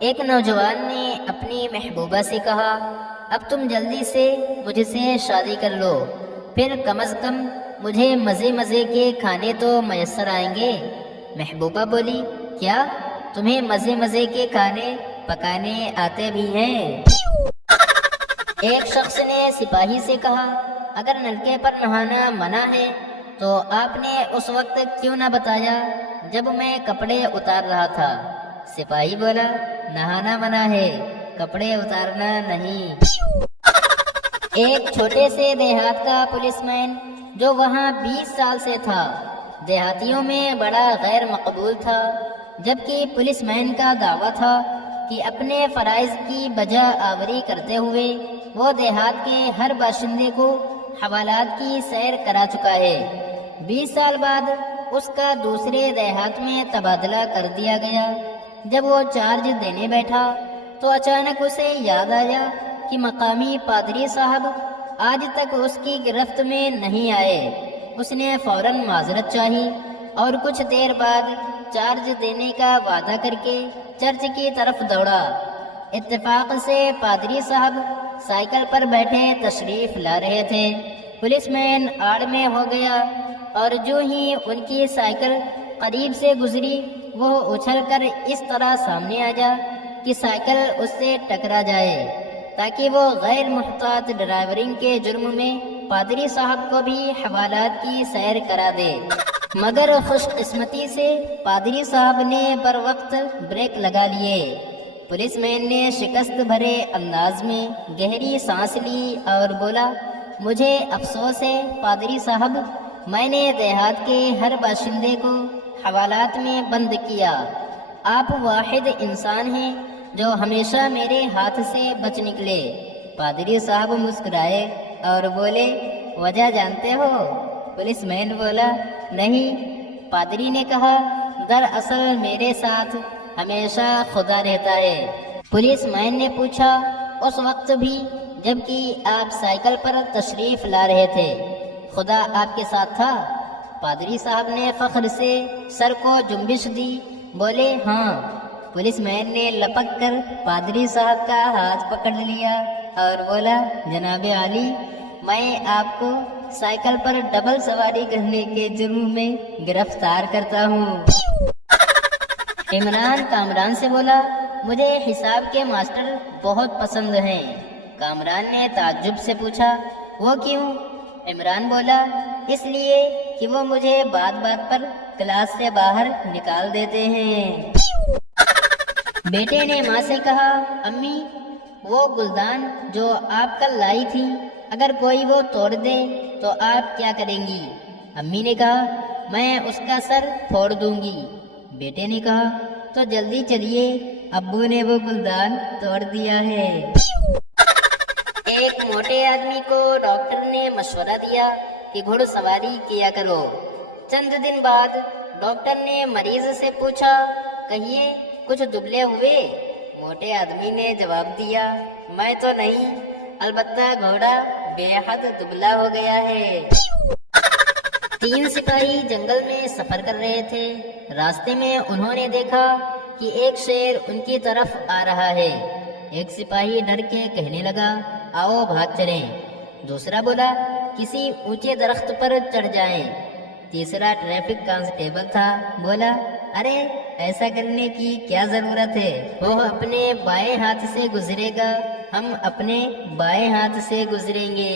ایک نوجوان نے اپنی محبوبہ سے کہا، اب تم جلدی سے مجھ سے شادی کر لو، پھر کم از کم مجھے مزے مزے کے کھانے تو میسر آئیں گے۔ محبوبہ بولی، کیا تمہیں مزے مزے کے کھانے پکانے آتے بھی ہیں؟ ایک شخص نے سپاہی سے کہا، اگر نلکے پر نہانا منع ہے تو آپ نے اس وقت کیوں نہ بتایا جب میں کپڑے اتار رہا تھا؟ سپاہی بولا، نہانا منع ہے، کپڑے اتارنا نہیں۔ ایک چھوٹے سے دیہات کا پولیس مین جو وہاں 20 سال سے تھا، دیہاتیوں میں بڑا غیر مقبول تھا، جبکہ پولیس مین کا دعویٰ تھا کہ اپنے فرائض کی بجا آوری کرتے ہوئے وہ دیہات کے ہر باشندے کو حوالات کی سیر کرا چکا ہے۔ 20 سال بعد اس کا دوسرے دیہات میں تبادلہ کر دیا گیا۔ جب وہ چارج دینے بیٹھا تو اچانک اسے یاد آیا کہ مقامی پادری صاحب آج تک اس کی گرفت میں نہیں آئے۔ اس نے فوراً معذرت چاہی اور کچھ دیر بعد چارج دینے کا وعدہ کر کے چرچ کی طرف دوڑا۔ اتفاق سے پادری صاحب سائیکل پر بیٹھے تشریف لا رہے تھے۔ پولیس مین آڑ میں ہو گیا اور جو ہی ان کی سائیکل قریب سے گزری وہ اچھل کر اس طرح سامنے آ جا کہ سائیکل اس سے ٹکرا جائے تاکہ وہ غیر محتاط ڈرائیورنگ کے جرم میں پادری صاحب کو بھی حوالات کی سیر کرا دے، مگر خوش قسمتی سے پادری صاحب نے بر وقت بریک لگا لیے۔ پولیس مین نے شکست بھرے انداز میں گہری سانس لی اور بولا، مجھے افسوس ہے پادری صاحب، میں نے دیہات کے ہر باشندے کو حوالات میں بند کیا۔ آپ واحد انسان ہیں جو ہمیشہ میرے ہاتھ سے بچ نکلے۔ پادری صاحب مسکرائے اور بولے، وجہ جانتے ہو؟ پولیس مین بولا، نہیں۔ پادری نے کہا، دراصل میرے ساتھ ہمیشہ خدا رہتا ہے۔ پولیس مین نے پوچھا، اس وقت بھی جبکہ آپ سائیکل پر تشریف لا رہے تھے خدا آپ کے ساتھ تھا؟ پادری صاحب نے فخر سے سر کو جنبش دی، بولے، ہاں۔ پولیس مین نے لپک کر پادری صاحب کا ہاتھ پکڑ لیا اور بولا، جناب عالی، میں آپ کو سائیکل پر ڈبل سواری کرنے کے جرم میں گرفتار کرتا ہوں۔ عمران کامران سے بولا، مجھے حساب کے ماسٹر بہت پسند ہیں۔ کامران نے تعجب سے پوچھا، وہ کیوں؟ عمران بولا، اس لیے کہ وہ مجھے بات بات پر کلاس سے باہر نکال دیتے ہیں۔ بیٹے نے ماں سے کہا، امی، وہ گلدان جو آپ کل لائی تھی اگر کوئی وہ توڑ دے تو آپ کیا کریں گی؟ امی نے کہا، میں اس کا سر پھوڑ دوں گی۔ بیٹے نے کہا، تو جلدی چلیے، ابو نے وہ گلدان توڑ دیا ہے۔ ایک موٹے آدمی کو ڈاکٹر نے مشورہ دیا کہ گھڑ سواری کیا کرو۔ چند دن بعد ڈاکٹر نے مریض سے پوچھا، کہیے کچھ دبلے ہوئے؟ موٹے آدمی نے جواب دیا، میں تو نہیں، البتہ گھوڑا بے حد دبلا ہو گیا ہے۔ 3 سپاہی جنگل میں سفر کر رہے تھے۔ راستے میں انہوں نے دیکھا کہ ایک شیر ان کی طرف آ رہا ہے۔ ایک سپاہی ڈر کے کہنے لگا، آؤ بھاگ چلیں۔ دوسرا بولا، کسی اونچے درخت پر چڑھ جائیں۔ تیسرا ٹریفک کانسٹیبل تھا، بولا، ارے ایسا کرنے کی کیا ضرورت ہے، وہ اپنے بائیں ہاتھ سے گزرے گا، ہم اپنے بائیں ہاتھ سے گزریں گے۔